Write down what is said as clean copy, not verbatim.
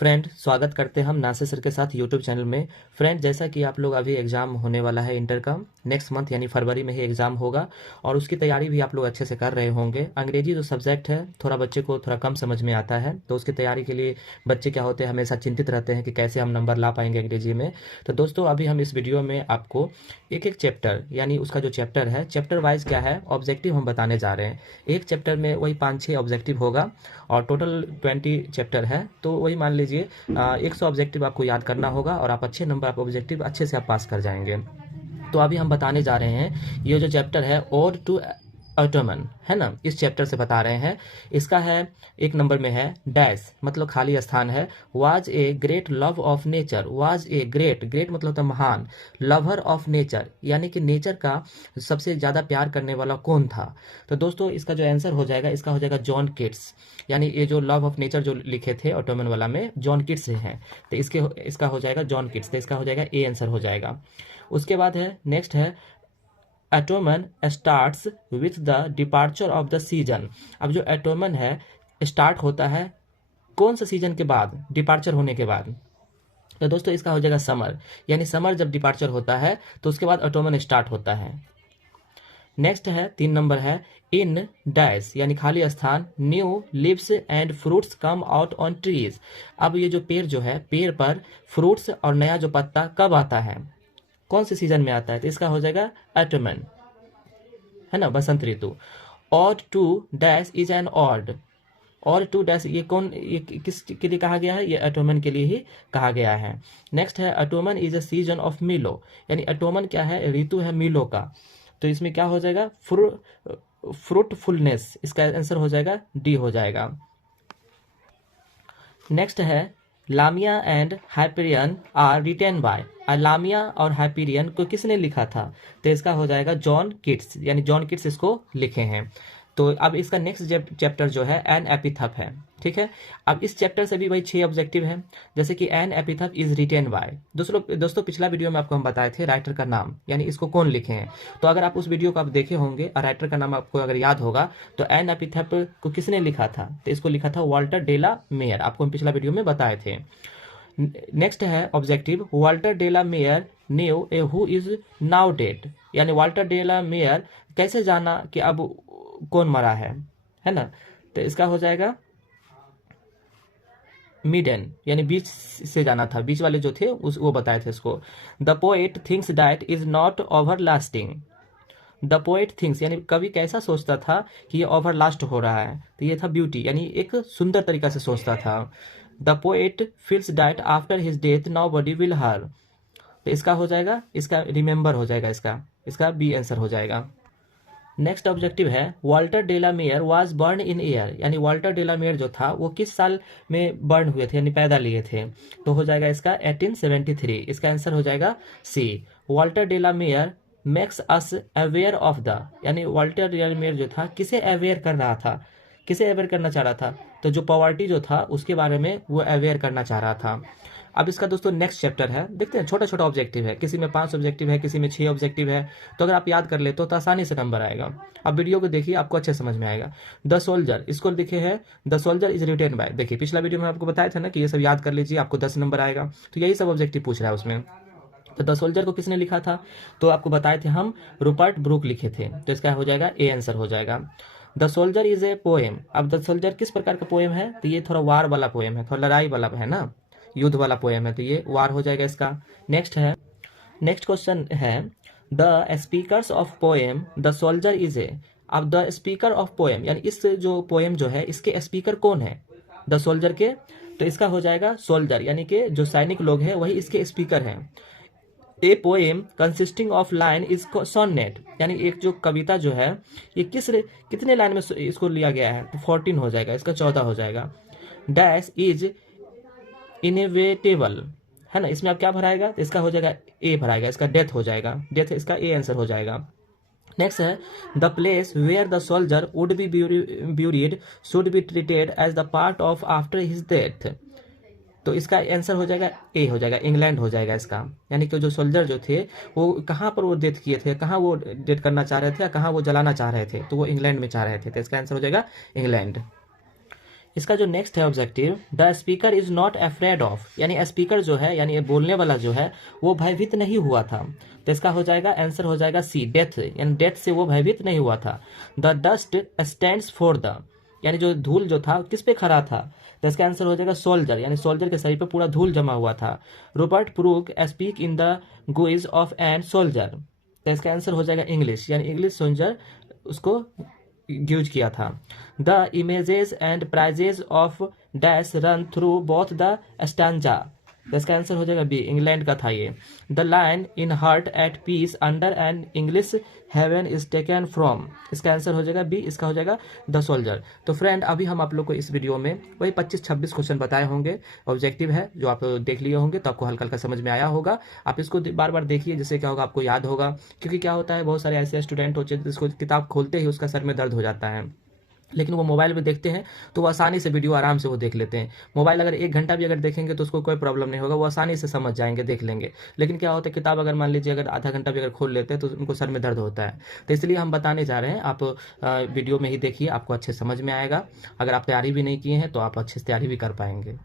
Friend, स्वागत करते हैं हम नासिर सर के साथ यूट्यूब चैनल में। फ्रेंड, जैसा कि आप लोग अभी एग्ज़ाम होने वाला है इंटर का, नेक्स्ट मंथ यानी फरवरी में ही एग्ज़ाम होगा और उसकी तैयारी भी आप लोग अच्छे से कर रहे होंगे। अंग्रेजी जो सब्जेक्ट है थोड़ा बच्चे को थोड़ा कम समझ में आता है, तो उसकी तैयारी के लिए बच्चे क्या होते हैं, हमेशा चिंतित रहते हैं कि कैसे हम नंबर ला पाएंगे अंग्रेजी में। तो दोस्तों, अभी हम इस वीडियो में आपको एक एक चैप्टर यानी उसका जो चैप्टर है, चैप्टर वाइज क्या है ऑब्जेक्टिव हम बताने जा रहे हैं। एक चैप्टर में वही 5-6 ऑब्जेक्टिव होगा और टोटल 20 चैप्टर है, तो वही मान लीजिए 100 ऑब्जेक्टिव आपको याद करना होगा और आप अच्छे नंबर आप ऑब्जेक्टिव अच्छे से आप पास कर जाएंगे। तो अभी हम बताने जा रहे हैं ये जो चैप्टर है ओड टू ऑटोमन है ना, इस चैप्टर से बता रहे हैं। इसका है 1 नंबर में है डैश मतलब खाली स्थान है। Was a great love of nature, was a great, great मतलब तो महान, लवर ऑफ नेचर यानी कि नेचर का सबसे ज़्यादा प्यार करने वाला कौन था। तो दोस्तों, इसका जो आंसर हो जाएगा इसका हो जाएगा जॉन किट्स, यानी ये जो लव ऑफ नेचर जो लिखे थे ऑटोमन वाला में जॉन किट्स हैं, तो इसका हो जाएगा जॉन किट्स, तो इसका हो जाएगा ए आंसर हो जाएगा। उसके बाद है नेक्स्ट है autumn starts with the departure of the season. अब जो एटोमन है स्टार्ट होता है कौन सा सीजन के बाद, डिपार्चर होने के बाद। तो दोस्तों, इसका हो जाएगा समर, यानी समर जब डिपार्चर होता है तो उसके बाद एटोमन स्टार्ट होता है। नेक्स्ट है 3 नंबर है इन डैश यानी खाली स्थान, new leaves and fruits come out on trees. अब ये जो पेड़ जो है, पेड़ पर फ्रूट्स और नया जो पत्ता कब आता है, कौन से सीजन में आता है, तो इसका हो जाएगा ऑटमन है ना, बसंत ऋतु। Ode to dash is an ode, और टू डैश ये किस के लिए कहा गया है, ये ऑटोमन के लिए ही कहा गया है। नेक्स्ट है Ottoman is a season of मिलो, यानी ऑटोमन क्या है, ऋतु है मिलो का। तो इसमें क्या हो जाएगा फ्रूटफुलनेस, इसका आंसर हो जाएगा डी हो जाएगा। नेक्स्ट है Lamia and Hyperion are written by, Lamia और हाइपेरियन को किसने लिखा था, तो इसका हो जाएगा जॉन किट्स, यानी जॉन किट्स इसको लिखे हैं। तो अब इसका नेक्स्ट चैप्टर जो है एन एपिथप है, ठीक है। अब इस चैप्टर से भी वही 6 ऑब्जेक्टिव हैं, जैसे कि एन एपिथप इज रिटेन बाय। दोस्तों पिछला वीडियो में आपको हम बताए थे राइटर का नाम, यानी इसको कौन लिखे हैं। तो अगर आप उस वीडियो को आप देखे होंगे और राइटर का नाम आपको अगर याद होगा, तो एन एपिथप को किसने लिखा था, तो इसको लिखा था वाल्टर डेला मेयर, आपको हम पिछला वीडियो में बताए थे। नेक्स्ट है objective Walter de la Mare knew a who is now dead, यानी वाल्टर डेला मेयर कैसे जाना कि अब कौन मरा है ना, तो इसका हो जाएगा मिडन, यानी बीच से जाना था, बीच वाले जो थे वो बताए थे इसको। The poet thinks that is not over lasting, the poet thinks यानी कवि कैसा सोचता था कि ये ओवर लास्ट हो रहा है, तो ये था ब्यूटी, यानी एक सुंदर तरीका से सोचता था। The poet feels that after his death nobody will her, तो इसका हो जाएगा, इसका रिमेंबर हो जाएगा, इसका बी आंसर हो जाएगा। नेक्स्ट ऑब्जेक्टिव है Walter de la Mare was born in year, यानी वाल्टर डेला मेयर जो था वो किस साल में बर्न हुए थे, यानी पैदा लिए थे, तो हो जाएगा इसका 1873, इसका आंसर हो जाएगा C. Walter de la Mare makes us aware of the, यानी वाल्टर डेला मेयर जो था किसे अवेयर कर रहा था, किसे अवेयर करना चाह रहा था, तो जो पॉवर्टी जो था उसके बारे में वो अवेयर करना चाह रहा था। अब इसका दोस्तों नेक्स्ट चैप्टर है, देखते हैं छोटा छोटा ऑब्जेक्टिव है, किसी में 5 ऑब्जेक्टिव है, किसी में 6 ऑब्जेक्टिव है, तो अगर आप याद कर ले तो आसानी से नंबर आएगा। अब वीडियो को देखिए, आपको अच्छे समझ में आएगा। द सोल्जर, इसको लिखे हैं the soldier is written by, देखिए पिछला वीडियो में आपको बताया था ना कि ये सब याद कर लीजिए, आपको 10 नंबर आएगा, तो यही सब ऑब्जेक्टिव पूछ रहा है उसमें। तो द सोल्जर को किसने लिखा था, तो आपको बताए थे हम रूपर्ट ब्रूक लिखे थे, तो इसका हो जाएगा ए आंसर हो जाएगा। The soldier is a poem, अब द सोल्जर किस प्रकार का पोएम है, तो ये थोड़ा वार वाला पोएम है, थोड़ा लड़ाई वाला है ना, युद्ध वाला पोएम है, तो ये वार हो जाएगा इसका। नेक्स्ट क्वेश्चन है the speakers of poem the soldier is a, अब द स्पीकर ऑफ पोएम यानी इस जो पोएम जो है इसके स्पीकर कौन है, द सोल्जर के, तो इसका हो जाएगा सोल्जर, यानी कि जो सैनिक लोग हैं वही इसके स्पीकर हैं। A poem consisting of line is sonnet, यानी एक जो कविता जो है ये कितने लाइन में इसको लिया गया है, तो 14 हो जाएगा, इसका 14 हो जाएगा। डैश इज इनएविटेबल है ना, इसमें आप क्या भराएगा, तो इसका हो जाएगा ए भराएगा, इसका डेथ हो जाएगा, डेथ इसका ए आंसर हो जाएगा। नेक्स्ट है the place where the soldier would be buried should be treated as the part of after his death, तो इसका आंसर हो जाएगा ए हो जाएगा, इंग्लैंड हो जाएगा इसका, यानी कि जो सोल्जर जो थे वो कहाँ पर वो डेथ किए थे, कहाँ वो डेथ करना चाह रहे थे, कहाँ वो जलाना चाह रहे थे, तो वो इंग्लैंड में चाह रहे थे, तो इसका आंसर हो जाएगा इंग्लैंड। इसका जो नेक्स्ट है objective, the speaker is not afraid of, यानी स्पीकर जो है यानी बोलने वाला जो है वो भयभीत नहीं हुआ था। तो इसका हो जाएगा आंसर हो जाएगा सी, डेथ, यानी डेथ से वो भयभीत नहीं हुआ था। The dust stands for the, यानी जो धूल जो था किस पे खड़ा था, तो इसका आंसर हो जाएगा सोल्जर, यानी सोल्जर के शरीर पे पूरा धूल जमा हुआ था। Robert Brooke speak in the guise of an soldier, तो इसका आंसर हो जाएगा इंग्लिश, यानी इंग्लिश सोल्जर उसको यूज किया था। The images and praises of dash run through both the stanza, तो इसका आंसर हो जाएगा बी, इंग्लैंड का था ये। The line in heart at peace under an English heaven is taken from, इसका आंसर हो जाएगा बी, इसका हो जाएगा द सोल्जर। तो फ्रेंड अभी हम आप लोग को इस वीडियो में वही 25-26 क्वेश्चन बताए होंगे, ऑब्जेक्टिव है जो आप देख लिए होंगे तो आपको हल्का हल्का समझ में आया होगा। आप इसको बार बार देखिए, जिससे क्या होगा आपको याद होगा, क्योंकि क्या होता है बहुत सारे ऐसे स्टूडेंट होते हैं जिसको किताब खोलते ही उसका सर में दर्द हो जाता है, लेकिन वो मोबाइल में देखते हैं तो वो आसानी से वीडियो आराम से वो देख लेते हैं। मोबाइल अगर 1 घंटा भी अगर देखेंगे तो उसको कोई प्रॉब्लम नहीं होगा, वो आसानी से समझ जाएंगे, देख लेंगे। लेकिन क्या होता है किताब अगर मान लीजिए अगर आधा घंटा भी अगर खोल लेते हैं तो उनको सर में दर्द होता है। तो इसलिए हम बताने जा रहे हैं, आप वीडियो में ही देखिए, आपको अच्छे समझ में आएगा। अगर आप तैयारी भी नहीं किए हैं तो आप अच्छे से तैयारी भी कर पाएंगे।